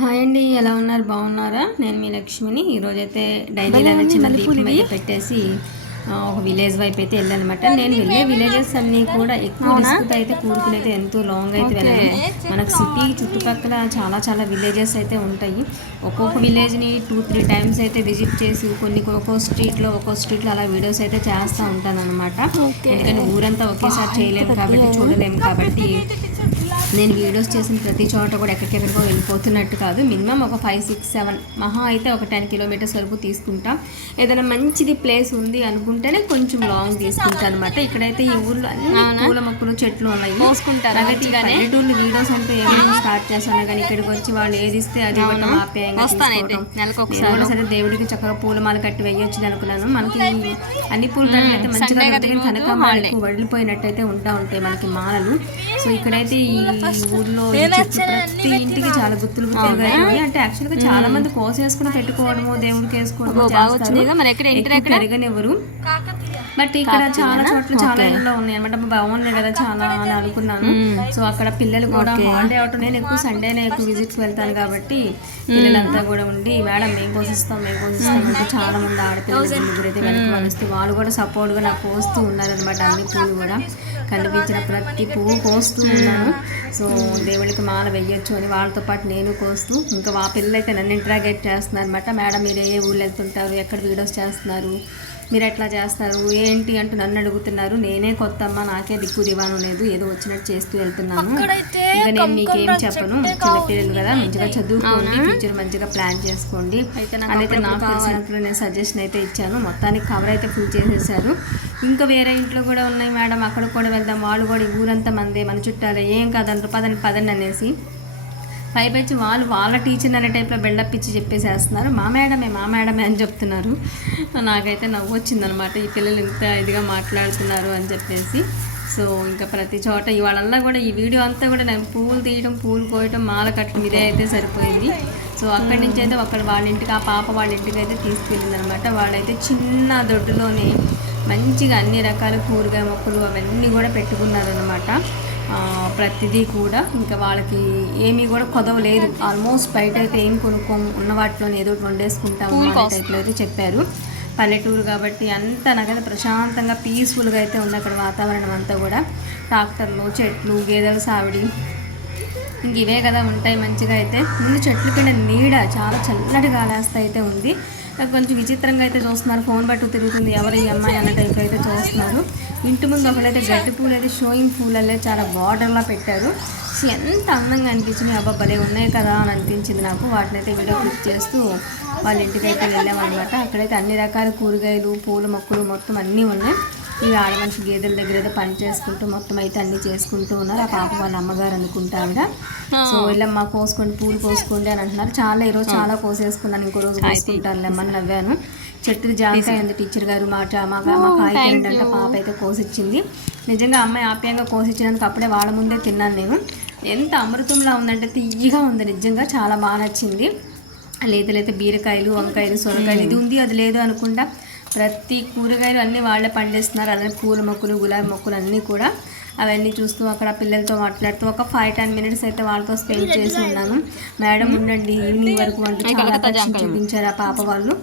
Hi అండి, ఎలా ఉన్నారు? బాగున్నారా? నేను మీ లక్ష్మిని. ఈరోజైతే డైరీలో చిన్న దీపం అయితే పెట్టేసి ఒక విలేజ్ వైపు అయితే వెళ్ళానమాట. నేను వెళ్ళే విలేజెస్ అన్నీ కూడా ఎక్కువ రిస్క్ అయితే కూరుకుని అయితే ఎంతో లాంగ్ అయితే వెళ్ళాను. మనకు సిటీ చుట్టుపక్కల చాలా చాలా విలేజెస్ అయితే ఉంటాయి. ఒక్కొక్క విలేజ్ని 2-3 టైమ్స్ అయితే విజిట్ చేసి ఒక్కో స్ట్రీట్లో అలా వీడియోస్ అయితే చేస్తూ ఉంటాను అనమాట. ఎందుకంటే ఊరంతా ఒకేసారి చేయలేము కాబట్టి, చూడలేము కాబట్టి నేను వీడియోస్ చేసిన ప్రతి చోట కూడా ఎక్కడికెక్కడికో వెళ్ళిపోతున్నట్టు కాదు. మినిమం ఒక 5-6-7 మహా అయితే ఒక 10 కిలోమీటర్స్ వరకు తీసుకుంటాం. ఏదైనా మంచిది ప్లేస్ ఉంది అనుకుంటేనే కొంచెం లాంగ్ తీసుకుంటాను అనమాట. ఇక్కడైతే ఈ ఊర్లో అన్ని పూల మొక్కలు చెట్లు ఉన్నాయి. పల్లెటూర్లు వీడియోస్ అంటే ఏమైనా స్టార్ట్ చేస్తాను కానీ ఇక్కడికి వచ్చి వాళ్ళు ఏది ఇస్తే అది ఆప్యాయంగా తీసుకోవడం. సరే దేవుడికి చక్కగా పూలమాల కట్టి వేయొచ్చు అనుకున్నాను. మనకి అన్ని పూలు అయితే మంచిగా కనకాంబరాలు వడిలిపోయినట్టయితే ఉంటాయి మనకి మాలలు. సో ఇక్కడైతే ఈ ఊర్లో ప్రతి ఇంటికి చాలా గుత్తులు అంటే యాక్చువల్గా చాలా మంది కోసేసుకుని పెట్టుకోవడము, దేవుడికి వేసుకోవడం అడగనివ్వరు. బట్ ఇక్కడ చాలా చోట్ల చాలా ఇళ్ళలో ఉన్నాయి అనమాట. బాగున్నాయి కదా చాలా అని అనుకున్నాను. సో అక్కడ పిల్లలు కూడా హాలిడే అవటం, నేను ఎక్కువ సండేనే ఎక్కువ విజిట్స్ వెళ్తాను కాబట్టి పిల్లలంతా కూడా ఉండి మేడం మేము కోసిస్తాం అంటే చాలా మంది ఆడపిల్లలు ముగ్గురైతే వెనక్కి వస్తే వాళ్ళు కూడా సపోర్ట్గా నాకు కోస్తూ ఉన్నారనమాట. అన్ని పూలు కూడా కనిపించిన ప్రతి పువ్వు కోస్తూ ఉన్నాను. సో దేవుడికి మాల వెయ్యొచ్చు అని వాళ్ళతో పాటు నేను కోస్తూ, ఇంకా మా పిల్లలు అయితే నన్ను ఇంటరాగేట్ చేస్తున్నారు అనమాట. మేడం మీరు ఏ ఊళ్ళు వెళ్తుంటారు, ఎక్కడ వీడియోస్ చేస్తున్నారు, మీరు ఎట్లా చేస్తారు ఏంటి అంటూ నన్ను అడుగుతున్నారు. నేనే కొత్త అమ్మ, నాకే దిక్కు దివాను లేదు, ఏదో వచ్చినట్టు చేస్తూ వెళ్తున్నాను. ఇంకా నేను మీకేం చెప్పను, చిన్నపిల్లలు కదా, మంచిగా చదువుకోండి, ఫ్యూచర్ మంచిగా ప్లాన్ చేసుకోండి అయితే నాకు తెలిసినట్లు నేను సజెషన్ అయితే ఇచ్చాను. మొత్తానికి కవర్ అయితే ఫుల్ చేసేసారు. ఇంకా వేరే ఇంట్లో కూడా ఉన్నాయి మేడం, అక్కడ కూడా వెళ్దాం, వాళ్ళు కూడా ఊరంతా మందే, మన చుట్టాలే, ఏం కాదంటారు, పదండి అనేసి పైపెచ్చి వాళ్ళ టీచర్ అనే టైప్లో బిల్డప్ ఇచ్చి చెప్పేసేస్తున్నారు. మా మేడమే అని చెప్తున్నారు. నాకైతే నవ్వు వచ్చిందనమాట, ఈ పిల్లలు ఇంత ఇదిగా మాట్లాడుతున్నారు అని చెప్పేసి. సో ఇంకా ప్రతి చోట ఇవాళల్లా కూడా ఈ వీడియో అంతా కూడా నేను పూలు తీయడం, పూలు కోయటం, మాల కట్టడం ఇదే అయితే సరిపోయింది. సో అక్కడి నుంచి అయితే వాళ్ళ ఇంటికి, ఆ పాప వాళ్ళ ఇంటికి అయితే తీసుకెళ్ళింది అనమాట. వాళ్ళైతే చిన్న దొడ్డులోనే మంచిగా అన్ని రకాల కూరగాయ మొక్కలు అవన్నీ కూడా పెట్టుకున్నారు అనమాట. ప్రతిదీ కూడా ఇంకా వాళ్ళకి ఏమీ కూడా కొదవలేదు. ఆల్మోస్ట్ బయట అయితే ఏం కొనుక్కోము, ఉన్న వాటిలోనే ఏదో వండేసుకుంటాము అనే టైప్లో అయితే చెప్పారు. పల్లెటూరు కాబట్టి అంతా నాకైతే ప్రశాంతంగా పీస్ఫుల్గా అయితే ఉంది అక్కడ వాతావరణం అంతా కూడా. ట్రాక్టర్లు, చెట్లు, గేదెల సావిడి ఇంక ఇవే కదా ఉంటాయి మంచిగా అయితే. ముందు చెట్లు కింద నీడ చాలా చల్లటి గాలేస్తా అయితే ఉంది. కొంచెం విచిత్రంగా అయితే చూస్తున్నారు, ఫోన్ బట్టు తిరుగుతుంది ఎవరు ఈ అమ్మాయి అన్న టైప్ అయితే చూస్తున్నారు. ఇంటి ముందు ఒకటైతే గడ్డి పూలు అయితే షోయింగ్ పూలల్లే చాలా బార్డర్లా పెట్టారు. సో ఎంత అందంగా అనిపించినాయి, అబ్బా భలే ఉన్నాయి కదా అని అనిపించింది నాకు. వాటిని అయితే వీడియో క్లిక్ చేస్తూ వాళ్ళ ఇంటికి అయితే వెళ్ళామన్నమాట. అక్కడైతే అన్ని రకాల కూరగాయలు, పూల మొక్కలు మొత్తం అన్నీ ఉన్నాయి. ఈ ఆడమనిషి గేదెల దగ్గర అయితే పని చేసుకుంటూ మొత్తం అయితే అన్నీ చేసుకుంటూ ఉన్నారు. ఆ పాప వాళ్ళ అమ్మగారు అనుకుంటా ఆవిడ. సో వెళ్ళమ్మా కోసుకోండి, పూలు కోసుకోండి అని అంటున్నారు. చాలా ఈరోజు చాలా కోసేసుకున్నాను, ఇంకో రోజు కోసుకుంటాను లెమ్మని నవ్వాను. చెట్టు జాంకాయ ఉంది టీచర్ గారు మా కాయకరండి అంటే పాప అయితే కోసిచ్చింది. నిజంగా అమ్మాయి ఆప్యాయంగా కోసిచ్చినందుకు అప్పుడే వాళ్ళ ముందే తిన్నాను నేను. ఎంత అమృతంలా ఉందంటే తీయగా ఉంది, నిజంగా చాలా బాగా నచ్చింది. లేదైతే బీరకాయలు, వంకాయలు, సొరకాయలు ఇది ఉంది అది లేదు అనుకుంటా ప్రతి కూరగాయలు అన్నీ వాళ్ళే పండిస్తున్నారు. అలానే పూల మొక్కలు, గులాబీ మొక్కలు అన్నీ కూడా అవన్నీ చూస్తూ అక్కడ పిల్లలతో మాట్లాడుతూ ఒక 5-10 మినిట్స్ అయితే వాళ్ళతో స్పెండ్ చేసి ఉన్నాను. మేడం ఉండండి ఈవినింగ్ వరకు వంట చాలా చూపించారు ఆ పాప వాళ్ళు.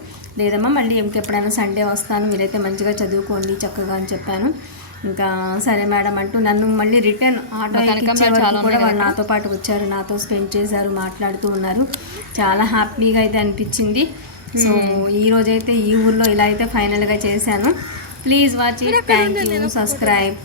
లేదమ్మా మళ్ళీ ఇంకెప్పుడైనా సండే వస్తాను, మీరైతే మంచిగా చదువుకోండి చక్కగా అని చెప్పాను. ఇంకా సరే మేడం అంటూ నన్ను మళ్ళీ రిటర్న్ ఆటో ఎక్కించే వరకు కూడా వాళ్ళు నాతో పాటు వచ్చారు, నాతో స్పెండ్ చేశారు, మాట్లాడుతూ ఉన్నారు. చాలా హ్యాపీగా అయితే అనిపించింది. సో ఈరోజైతే ఈ ఊర్లో ఇలా అయితే ఫైనల్గా చేశాను. Please watch it, thank you, subscribe.